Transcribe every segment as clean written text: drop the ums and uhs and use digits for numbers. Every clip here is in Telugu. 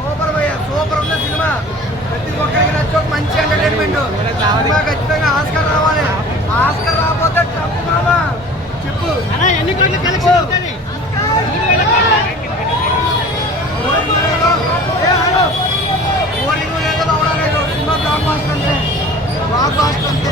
సూపర్ భయ్య, సూపర్ ఉన్న సినిమా. ప్రతి ఒక్కరికి నచ్చి ఒక మంచి ఎంటర్టైన్మెంట్ సినిమా. ఖచ్చితంగా ఆస్కార్ రావాలి. ఆస్కార్ రాకపోతే తప్పు మామా. చెప్పు ఎన్ని కోట్ల కలెక్షన్ అవుతుంది? సినిమా బ్లాక్ బాస్టర్ అంతే, బ్లాక్ బాస్టర్ అంతే.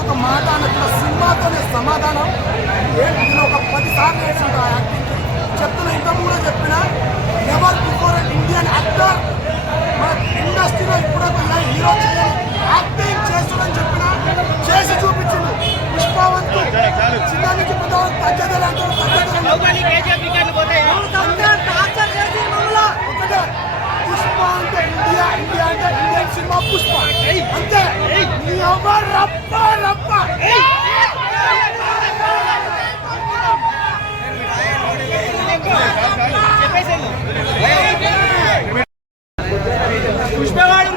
ఒక మాట అన్నట్టు సినిమాతోనే సమాధానం. నేను ఒక 10 సార్లు వేసాను ఆ యాక్టింగ్కి. చెప్తున్నా, ఇంతకు కూడా చెప్పిన, never before an Indian actor మన ఇండస్ట్రీలో ఇప్పుడు హీరో యాక్టింగ్ చేస్తుందని చెప్పిన, చేసి చూపించిండు. పుష్పవంతు చిన్న నుంచి ఒకటే, పుష్ప అంటే ఇండియా, ఇండియా అంటే ఇండియన్ సినిమా పుష్ప అంతే. రప్ప రప్ప పుష్పవాడు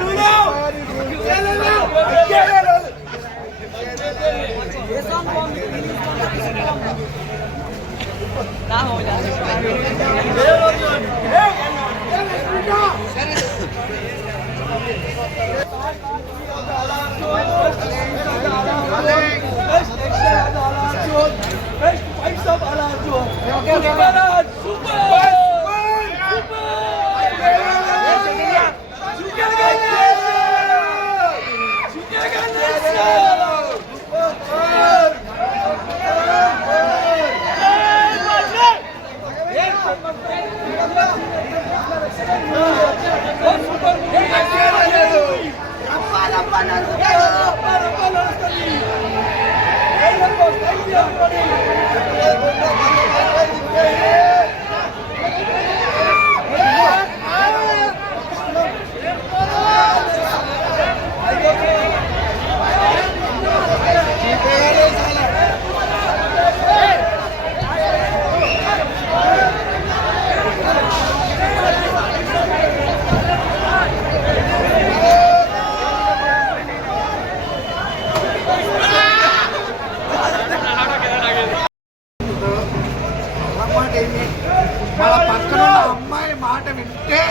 మన పక్కన అమ్మాయి మాట వింటే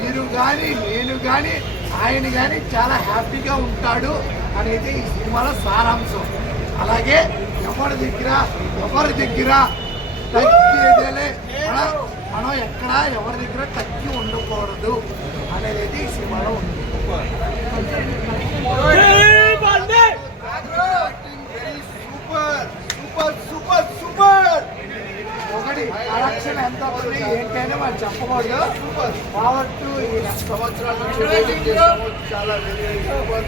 మీరు కానీ నేను కానీ ఆయన కానీ చాలా హ్యాపీగా ఉంటాడు అనేది ఈ సినిమాలో సారాంశం. అలాగే ఎవరి దగ్గర తగ్గేదేలే, మనం ఎక్కడ ఎవరి దగ్గర తగ్గి ఉండకూడదు అనేది ఈ సినిమాలో ఉంది. Super super. ఒకటి కలెక్షన్ ఎంత అవుతుంది ఏంటనే వాళ్ళు చెప్పకూడదు. కాబట్టి ఈ సంవత్సరాల నుంచి చాలా వెరీ సూపర్.